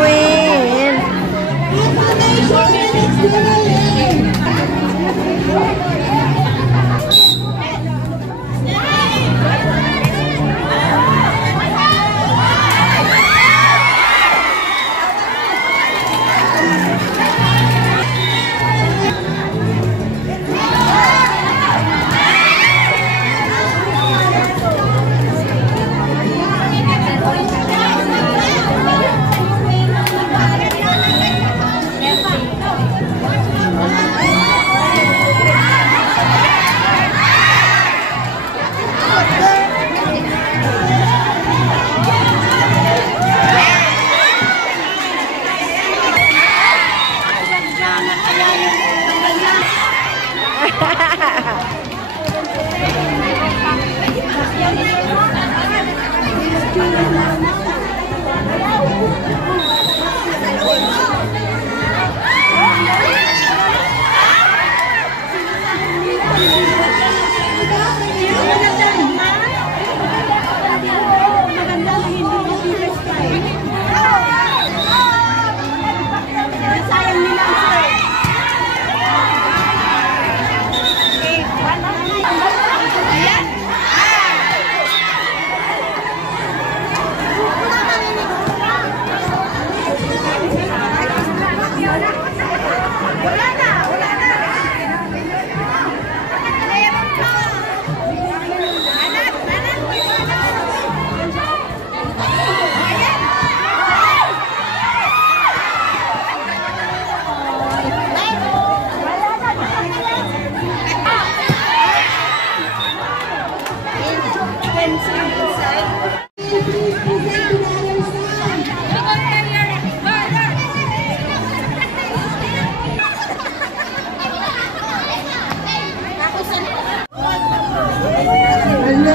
win.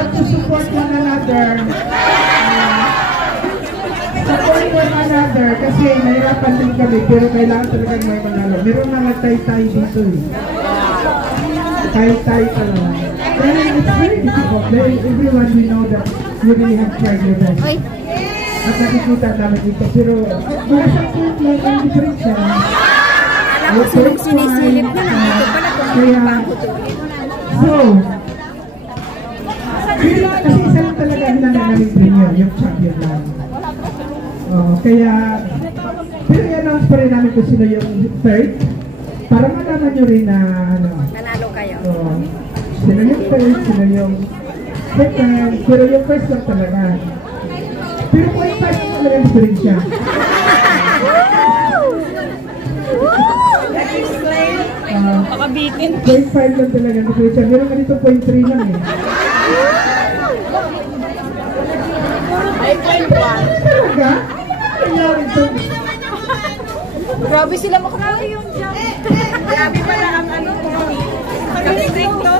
To support one another. Support one another kasi nahirapan din kami pero kailangan talagang may manalo. Meron na nagtay-tay dito eh. Tay-tay pala. Pero it's very difficult. Everyone we know that you really have tried your best. At nakikita namin dito. Pero mga sa point lang ang diferensya. Alam ko sinisilip na lang dito pala kung so, kasi isa lang talaga hinanay namin premier, yung champion lang. Kaya, pero i-announce pa rin namin kung sino yung third. Para malaman nyo rin na, nanalo kayo. Sino yung third, sino yung second, pero yung first lang talaga. Pero point 5 yung talaga yung diferensya. Pakabitin. Point 5 lang talaga yung diferensya. Pero ganito point 3 lang eh. Talaga? Grabe sila makakuha yung jump. Grabe pala ang ano. Nakakabitin to?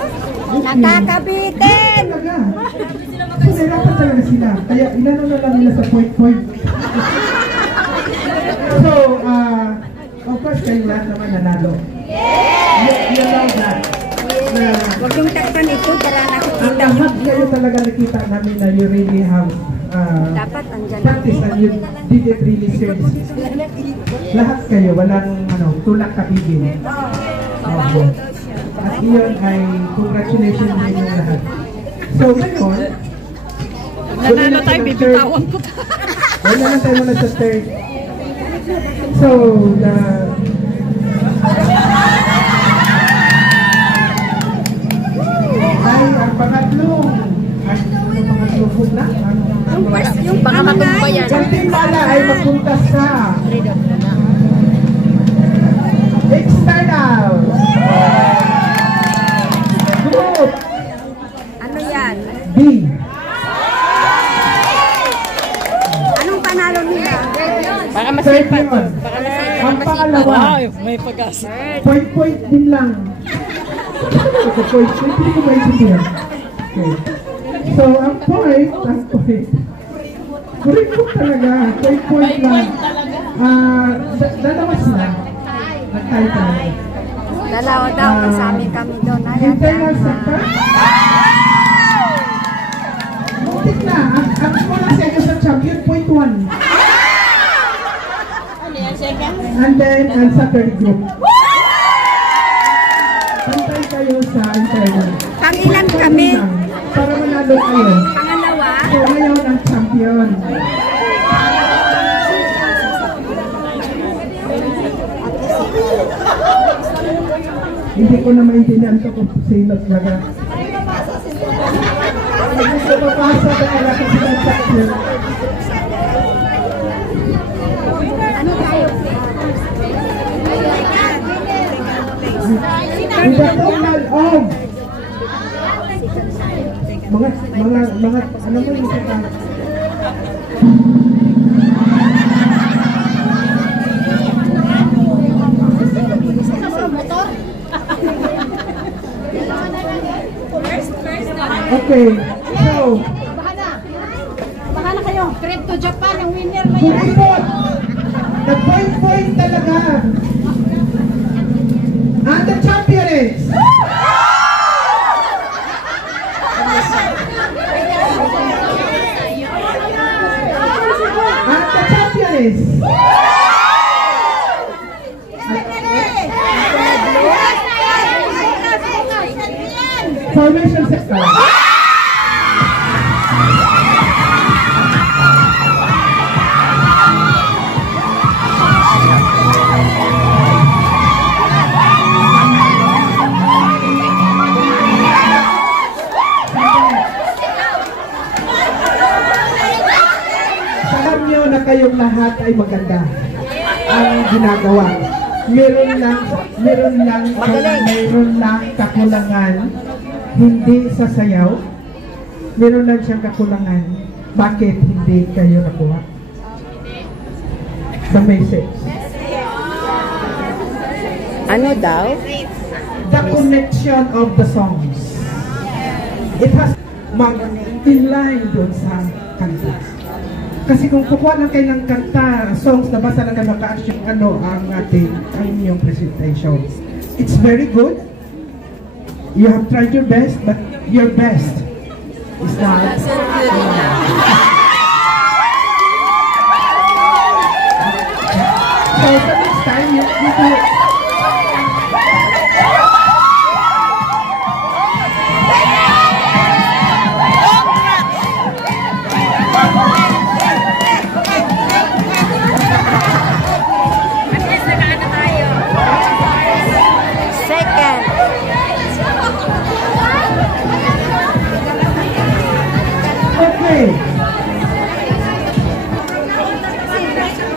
Nakakabitin! So, nahirapan talaga sila. Kaya inano na lang nila sa point. So, of course, kayo lahat naman nanalo. You know that. Huwag yung takpan ito, dala nakikita. Ang lahat kayo talaga nakita namin na you really have dapat andyan practice and you did it really seriously. Lahat kayo, walang tulak kaibig. At iyon ay congratulations din yung lahat. So ngayon, nanalo tayo, bibitawan ko. Wala lang tayo muna sa third. So, ang pangatlong punta. Yung pangatlong ba yan? Ang timbala ay magpunta sa external group. Ano yan? B. Anong panalo nila? Baka masipat. Ang pangalawa, may pag-asa. point din lang. Point, hindi ko maintindihan. Okay. So, ang point. Correct po talaga. Point lang. Dalawa sila. Nagtayo talaga. Dalawa daw, kasama kami doon. Internal sector. Muntik na. Ang mula sa inyo sa champion, point 1. And then, and sa third group. Pantay kayo sa internal. Pangilan kami? Para manalo kayo. Pangalawa? So, ngayon ang champion. Hindi ko na maintindihan ito kung sino talaga. Hindi ko mapasa talaga kasi ng champion. Ano tayo? In the total of mga ano mo yung isa okay, so Baka na kayo. Trip to Japan, ang winner na yan. kumipot the point talaga. And the champion is formation sector. Alam niyo na kayong lahat ay maganda ang ginagawa. Meron lang kakulangan, hindi sa sayaw. Meron lang siyang kakulangan. Bakit hindi kayo nakuha? The message. Ano daw? The connection of the songs. It has mag-inline doon sa kanta. Kasi kung kukuha lang kayo ng kanta, songs na ba talaga maka-action ang inyong presentation. It's very good. You have tried your best, but your best is not. So the next time you do it.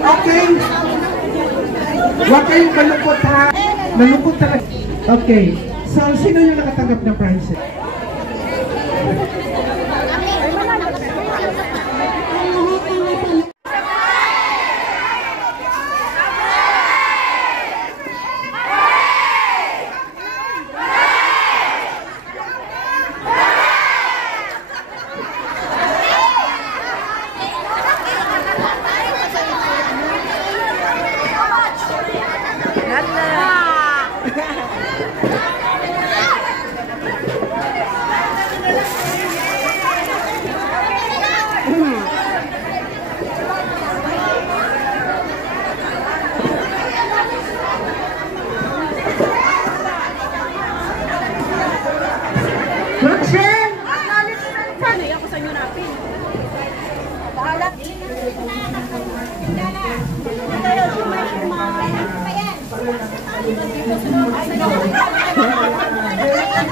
Okay. Huwag kayong malungkot ha. Malungkot talaga. Okay. So, sino yung nakatanggap ng prizes?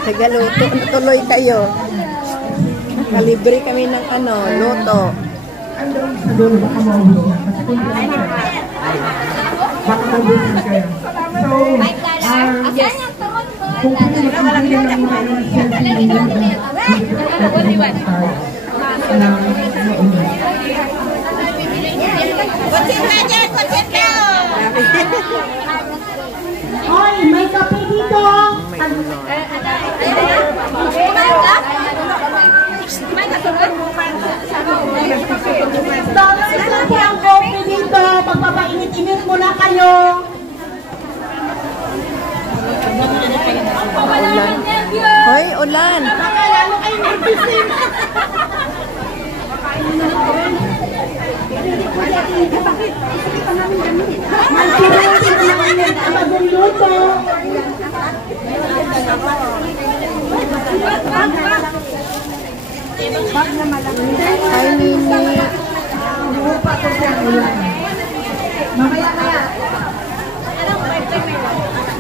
Tagaluto, tuloy kayo. Kalibre kami ng luto. Sa dulo, baka maubusin. Kasi kung baka maubusin kayo. So, kung pinag-ibigay ng mga selfie ninyo Hoy, may kape dito. Dollars lang po ang coffee dito. Pagpapainit-init muna kayo. Ulan. Hoy, ulan. Baka lalo kayo nervous. Hi, Nini.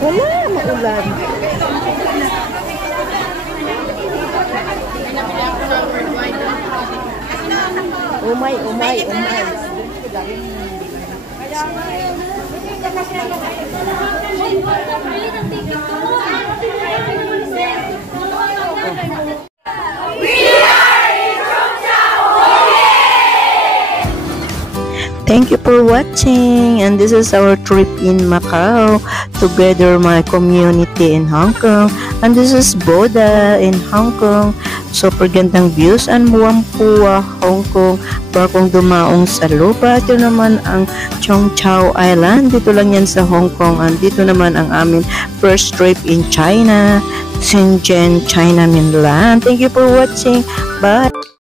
Wala, maulan. Umay. Thank you for watching, and this is our trip in Macau, together my community in Hong Kong, and this is Boda in Hong Kong. Super gandang views and Whampoa, Hong Kong. Bagong dumaong sa lupa. Ito naman ang Cheung Chau Island. Dito lang yan sa Hong Kong. And dito naman ang amin first trip in China, Shenzhen, China mainland. Thank you for watching. Bye!